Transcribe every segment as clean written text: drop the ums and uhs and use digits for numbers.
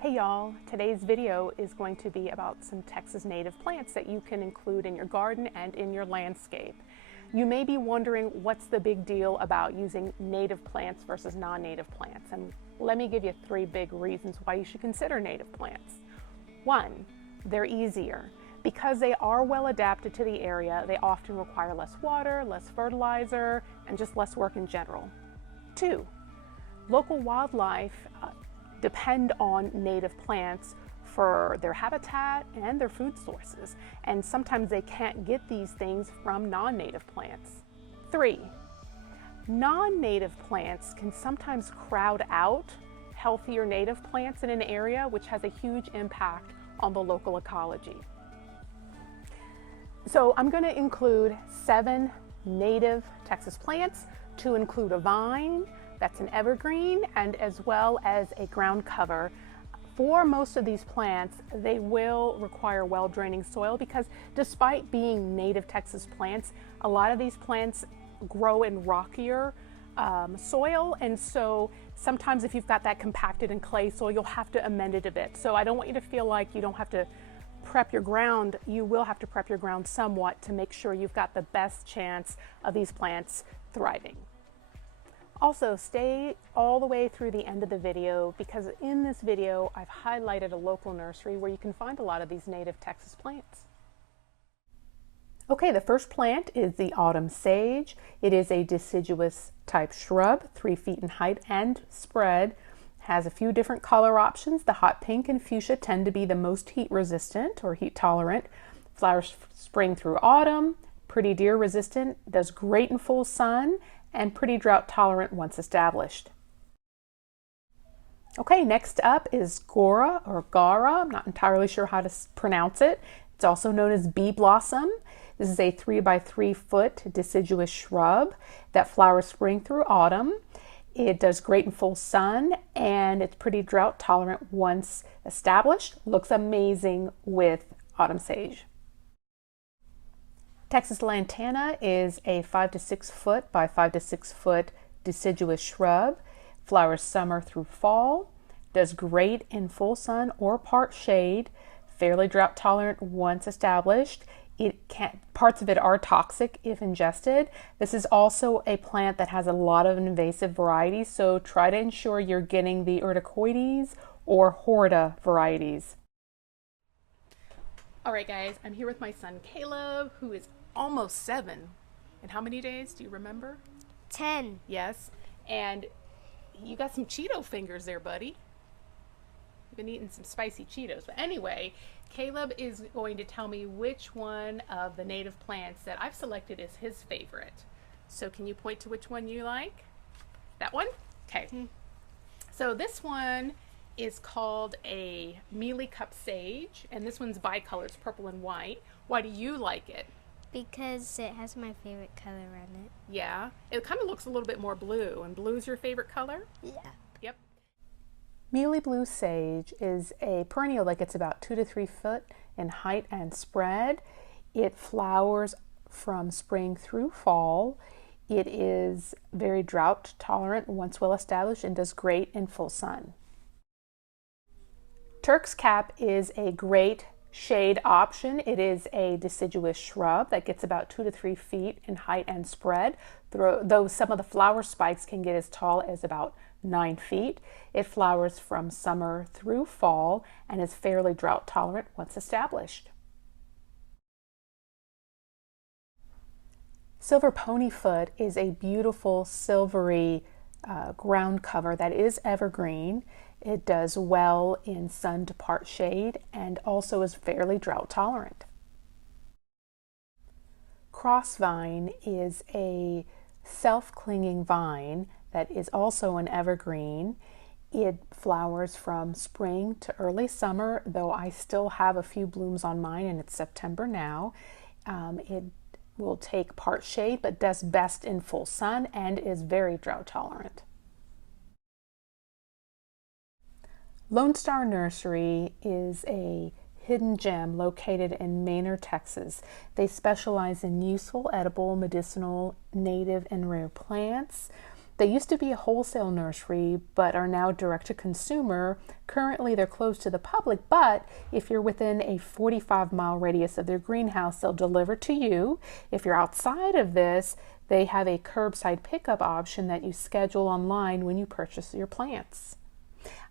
Hey y'all, today's video is going to be about some Texas native plants that you can include in your garden and in your landscape. You may be wondering what's the big deal about using native plants versus non-native plants, and let me give you 3 big reasons why you should consider native plants. 1, they're easier. Because they are well adapted to the area, they often require less water, less fertilizer, and just less work in general. 2, local wildlife depend on native plants for their habitat and their food sources, and sometimes they can't get these things from non-native plants. 3, non-native plants can sometimes crowd out healthier native plants in an area, which has a huge impact on the local ecology. So I'm going to include 7 native Texas plants, to include a vine, that's an evergreen, and as well as a ground cover. For most of these plants, they will require well-draining soil because despite being native Texas plants, a lot of these plants grow in rockier soil, and so sometimes if you've got that compacted and clay soil, you'll have to amend it a bit. So I don't want you to feel like you don't have to prep your ground. You will have to prep your ground somewhat to make sure you've got the best chance of these plants thriving. Also, stay all the way through the end of the video because in this video I've highlighted a local nursery where you can find a lot of these native Texas plants. Okay, the first plant is the autumn sage. It is a deciduous type shrub, 3 feet in height and spread. Has a few different color options. The hot pink and fuchsia tend to be the most heat resistant or heat tolerant. Flowers spring through autumn, pretty deer resistant, does great in full sun, and pretty drought tolerant once established. Okay, next up is Gora or Guara. I'm not entirely sure how to pronounce it. It's also known as bee blossom. This is a 3 by 3 foot deciduous shrub that flowers spring through autumn. It does great in full sun and it's pretty drought tolerant once established. Looks amazing with autumn sage. Texas Lantana is a 5 to 6 foot by 5 to 6 foot deciduous shrub. Flowers summer through fall. Does great in full sun or part shade. Fairly drought tolerant once established. Parts of it are toxic if ingested. This is also a plant that has a lot of invasive varieties, so try to ensure you're getting the urticoides or horta varieties. All right, guys, I'm here with my son Caleb, who is almost 7. In how many days? Do you remember? 10. Yes. And you got some Cheeto fingers there, buddy. You've been eating some spicy Cheetos. But anyway, Caleb is going to tell me which one of the native plants that I've selected is his favorite. So can you point to which one you like? That one? Okay. So this one is called a Mealy cup sage, and this one's bicolor. It's purple and white. Why do you like it? Because it has my favorite color on it. Yeah, it kind of looks a little bit more blue, and blue's your favorite color? Yeah. Yep. Mealy blue sage is a perennial that gets about 2 to 3 foot in height and spread. It flowers from spring through fall. It is very drought tolerant once well established and does great in full sun. Turks Cap is a great shade option. It is a deciduous shrub that gets about 2 to 3 feet in height and spread, though some of the flower spikes can get as tall as about 9 feet. It flowers from summer through fall and is fairly drought tolerant once established. Silver Ponyfoot is a beautiful silvery ground cover that is evergreen. It does well in sun to part shade and also is fairly drought tolerant. Crossvine is a self-clinging vine that is also an evergreen. It flowers from spring to early summer, though I still have a few blooms on mine and it's September now. It will take part shade but does best in full sun and is very drought tolerant. Lone Star Nursery is a hidden gem located in Maynard, Texas. They specialize in useful, edible, medicinal, native, and rare plants. They used to be a wholesale nursery, but are now direct to consumer. Currently, they're closed to the public, but if you're within a 45-mile radius of their greenhouse, they'll deliver to you. If you're outside of this, they have a curbside pickup option that you schedule online when you purchase your plants.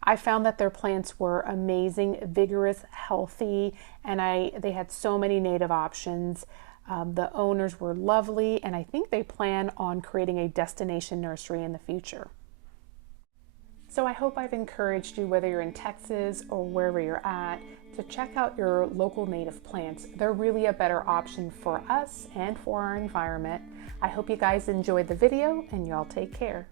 I found that their plants were amazing, vigorous, healthy, and they had so many native options. The owners were lovely, and I think they plan on creating a destination nursery in the future. So I hope I've encouraged you, whether you're in Texas or wherever you're at, to check out your local native plants. They're really a better option for us and for our environment. I hope you guys enjoyed the video, and y'all take care.